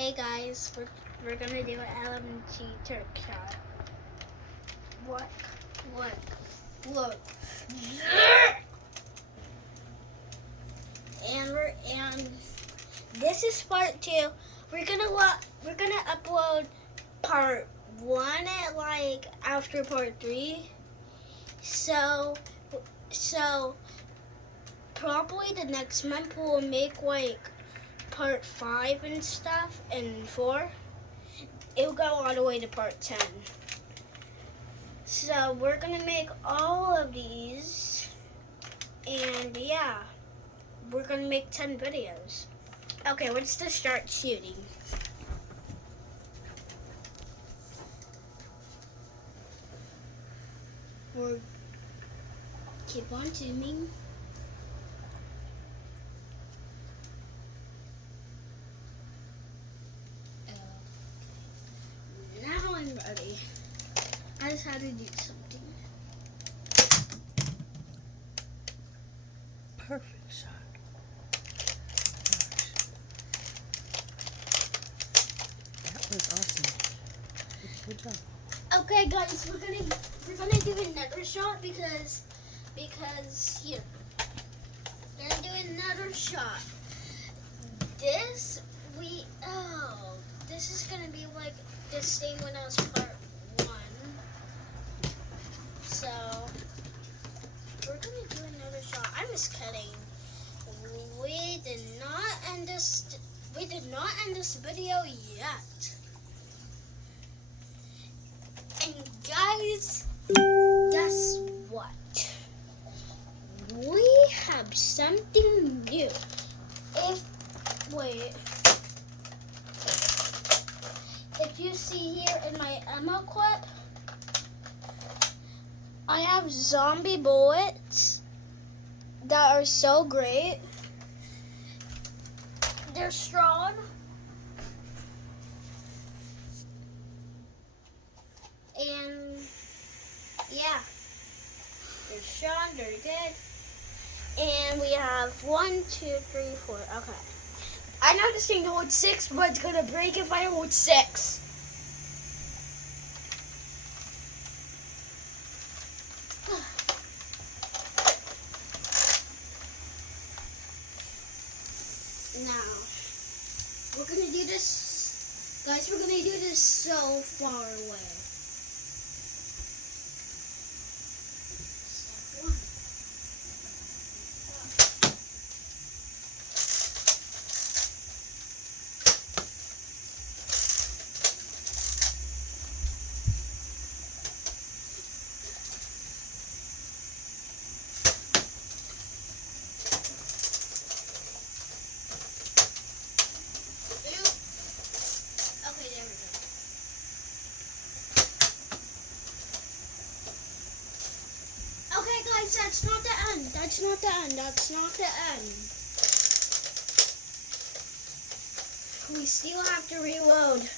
Hey guys, we're gonna do an LMG trick shot. Look. And this is part 2. We're gonna upload part 1 at after part 3. So probably the next month we'll make part 5 and stuff, and 4. It'll go all the way to part 10. So we're gonna make all of these, and yeah, we're gonna make 10 videos. Okay, let's just start shooting. We'll keep on zooming. Now I'm ready. I just had to do something. Perfect shot. That was awesome. Good job. Okay, guys, we're gonna do another shot because here. We're gonna do another shot. This is gonna be like the same one as part 1. So we're gonna do another shot. I'm just kidding. We did not end this video yet. And guys, guess what? We have something new. If you see here in my ammo clip, I have zombie bullets that are so great. They're strong. And yeah, they're strong, they're good. And we have 1, 2, 3, 4. Okay. I know this thing holds 6, but it's gonna break if I hold 6. Now, we're gonna do this, guys, we're gonna do this so far away. Okay, guys, that's not the end. That's not the end. That's not the end. We still have to reload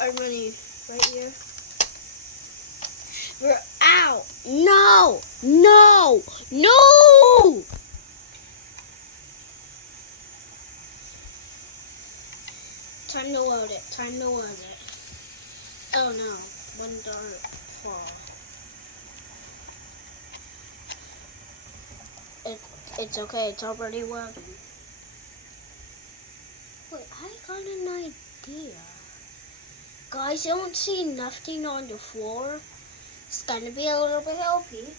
our money right here. We're out. No! No! No! Time to load it. Time to load it. Oh no. One dart fall. It's okay, it's already working. Wait, I got an idea. Guys, I don't see nothing on the floor. It's gonna be a little bit healthy.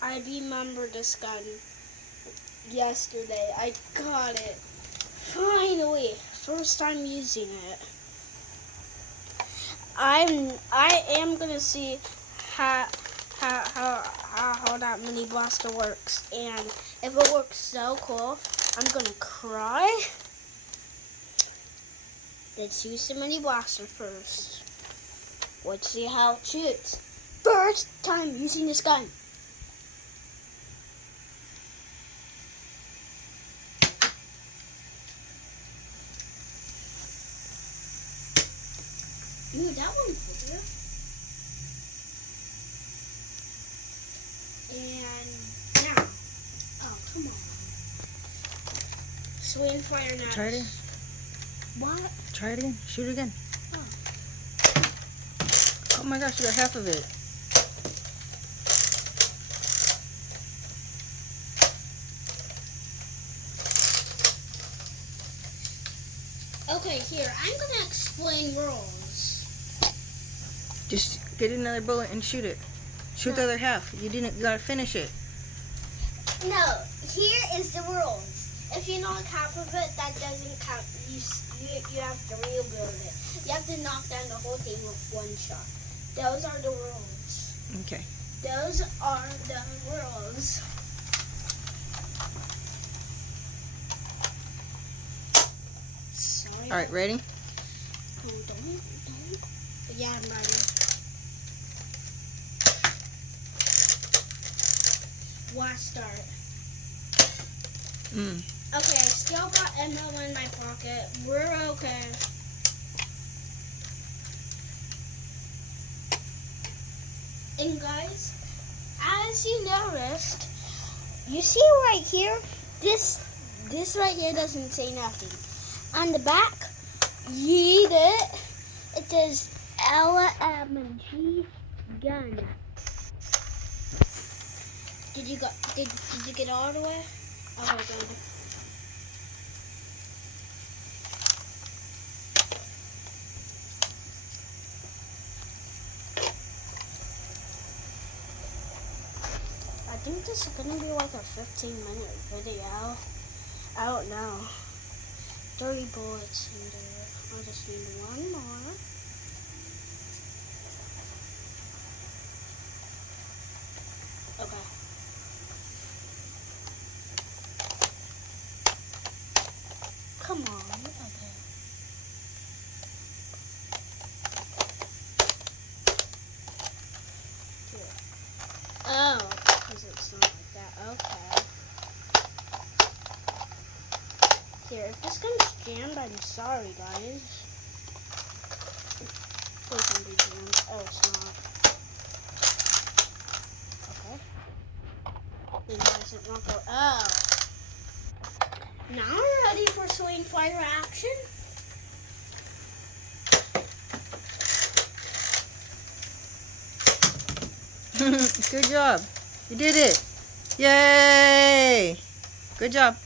I remember this gun yesterday. I got it. Finally, first time using it. I am gonna see how that mini blaster works, and if it works so cool, I'm gonna cry. Let's use the mini blaster first. Let's see how it shoots. First time using this gun. Ooh, that one's bigger. And now, Oh, come on. Swing fire now. Try it again. What? Try it again. Shoot it again. Oh. Oh my gosh, you got half of it. Okay, here. I'm gonna explain rules. Just get another bullet and shoot it. Shoot the No. other half. You gotta finish it. No, here is the rules. If you knock half of it, that doesn't count. You have to rebuild it. You have to knock down the whole thing with one shot. Those are the rules. Okay. Those are the rules. Sorry. All right, ready? Oh, don't. Yeah, I'm ready. Last start. Okay, I still got ammo in my pocket. We're okay. And guys, as you noticed, you see right here, this right here doesn't say nothing. On the back, yeet it. It says LMG gun. Did you get all the way? Oh, good. I think this is gonna be like a 15-minute video. I don't know. 30 bullets in there. I just need one more. Okay. Come on. Okay. Here. Oh, because it's not like that. Okay. Here, if this gun's jammed, I'm sorry, guys. Please don't be jammed. Oh, it's not. Okay. Then why does it not go? Oh. Now we're ready for swing fire action. Good job. You did it. Yay! Good job.